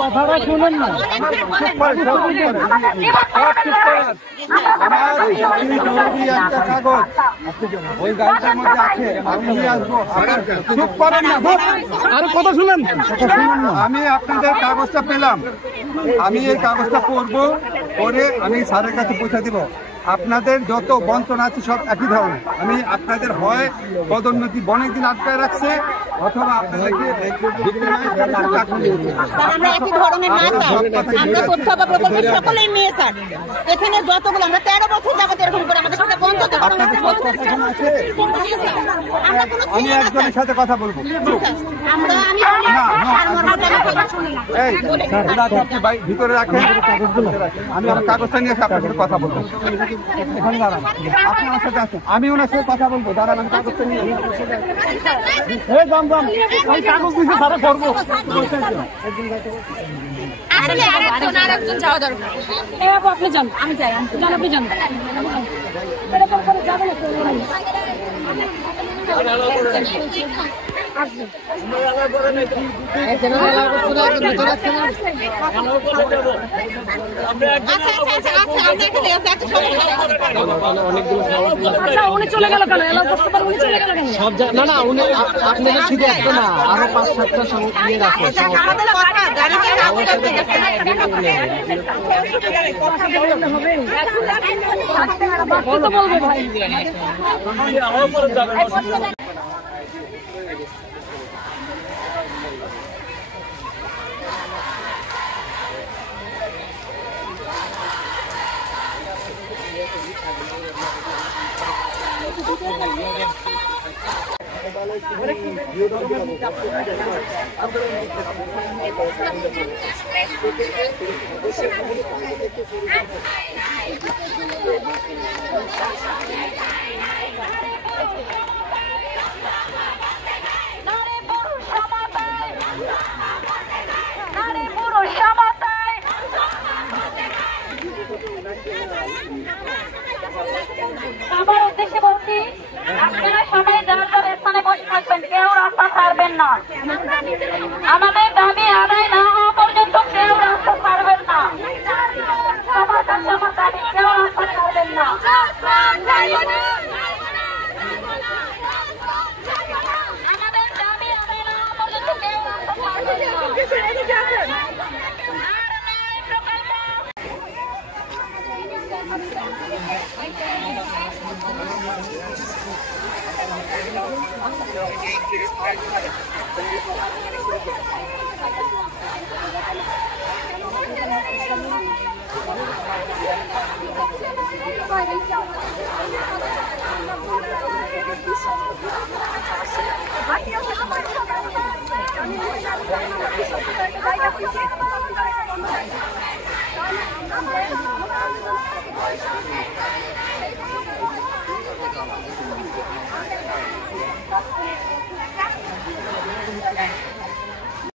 কথাটা শুনুন না, একটা কাগজ ওই গাড়িটার মধ্যে আছে, আমি নিয়ে আসবো। চুপ করেন না, আরো কথা শুনেন। আমি আপনাদের কাগজটা পেলাম, আমি এই কাগজটা পড়বো, পড়ে আমি স্যারের কাছে পৌঁছে দিব। আপনাদের যত বঞ্চনা আছে সব একই ধরনের। আমি আপনাদের হয় পদোন্নতি অনেকদিন আটকায় রাখছে, অথবা আপনাদেরকে সকলেই মেয়ে স্যার, এখানে যতগুলো আমরা 13 বছর যাবত এরকম করে আমাদের সাথে আমি একজনের সাথে কথা বলবো। ভিতরে রাখেন, আমি আমার কাগজটা নিয়ে এসে আপনার সাথে কথা বলবো। এখানে দাঁড়ান, আপনি আমার সাথে আসেন, আমি ওনার সাথে কথা বলবো। দাঁড়ান, আমি কাগজটা নিয়ে কাগজ দিচ্ছে তারা করবো। আরেকজন যাওয়া দরকার। আপনি যান, আমি যাই, আপনি যান। উনি চলে গেল কেন? না না, উনি আপনাদের শুধু একটা না, আরো 5-7টা ইয়ে আছে। বলবো ভাই, আমার উদ্দেশ্যে বলছি, আপনারা সবাই যার যার স্থানে বসে থাকবেন, কেউ রাস্তা ছাড়বেন না। আমাদের দাবি আদায় না হওয়া পর্যন্ত কেউ রাস্তা ছাড়বেন না। আমার কাছে আমার দাবি, কেউ রাস্তা ছাড়বেন না। আমাদের দাবি আদায় না হওয়া পর্যন্ত কেউ রাস্তা ছাড়বেন না। আমি